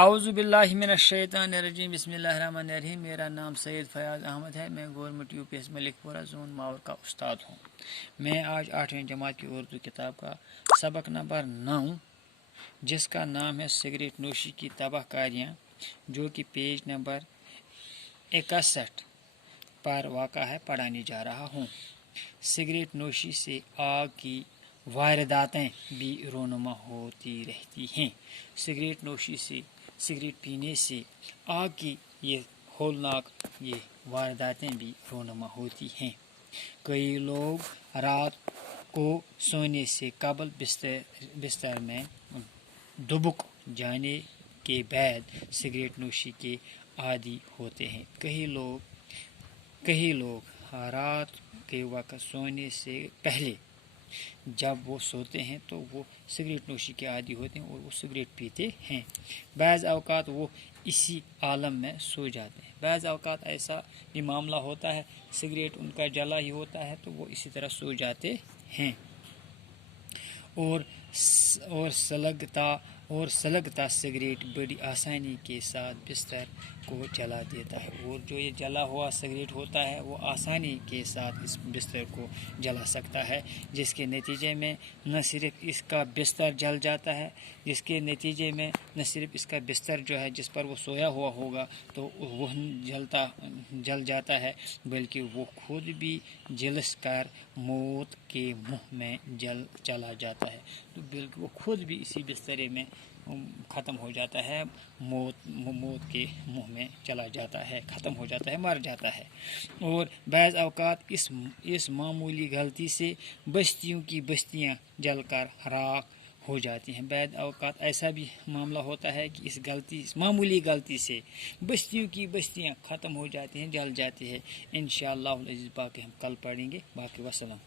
اعوذ باللہ من الشیطان الرجیم، بسم اللہ الرحمن الرحیم۔ میرا نام سید فیاض احمد ہے۔ میں گورنمنٹ یو پی ایس ملک پورہ زون ماور کا استاد ہوں۔ میں آج 8ویں جماعت کی اردو کتاب کا سبق نمبر 9 جس کا نام ہے سگریٹ نوشی کی تباہ کاریاں، جو کہ پیج نمبر 61 پر واقع ہے، پڑھانے جا رہا ہوں۔ سگریٹ نوشی سے آگ کی وارداتیں بھی رونما ہوتی رہتی ہیں۔ سگریٹ نوشی سے، سگریٹ پینے سے آگ کی یہ ہولناک وارداتیں بھی رونما ہوتی ہیں۔ کئی لوگ رات کو سونے سے قبل بستر میں دبک جانے کے بعد سگریٹ نوشی کے عادی ہوتے ہیں۔ کئی لوگ رات کے وقت سونے سے پہلے جب وہ سوتے ہیں تو وہ سگریٹ نوشی کے عادی ہوتے ہیں اور وہ سگریٹ پیتے ہیں۔ بعض اوقات وہ اسی عالم میں سو جاتے ہیں۔ بعض اوقات ایسا بھی معاملہ ہوتا ہے سگریٹ ان کا جلا ہی ہوتا ہے تو وہ اسی طرح سو جاتے ہیں اور سلگتا سگریٹ بڑی آسانی کے ساتھ بستر کو جلا دیتا ہے، اور جو یہ جلا ہوا سگریٹ ہوتا ہے وہ آسانی کے ساتھ اس بستر کو جلا سکتا ہے، جس کے نتیجے میں نہ صرف اس کا بستر جل جاتا ہے، جس کے نتیجے میں نہ صرف اس کا بستر جو ہے جس پر وہ سویا ہوا ہوگا تو وہ جل جاتا ہے، بلکہ وہ خود بھی جلس کر موت کے منہ میں چلا جاتا ہے، تو بلکہ وہ خود بھی اسی بسترے میں ختم ہو جاتا ہے، موت کے منہ میں چلا جاتا ہے، ختم ہو جاتا ہے، مر جاتا ہے۔ اور بعض اوقات اس معمولی غلطی سے بستیوں کی بستیاں جل کر راکھ ہو جاتی ہیں۔ بعض اوقات ایسا بھی معاملہ ہوتا ہے کہ اس معمولی غلطی سے بستیوں کی بستیاں ختم ہو جاتی ہیں، جل جاتی ہیں۔ انشاءاللہ العزیز باقی ہم کل پڑھیں گے۔ باقی وسلام۔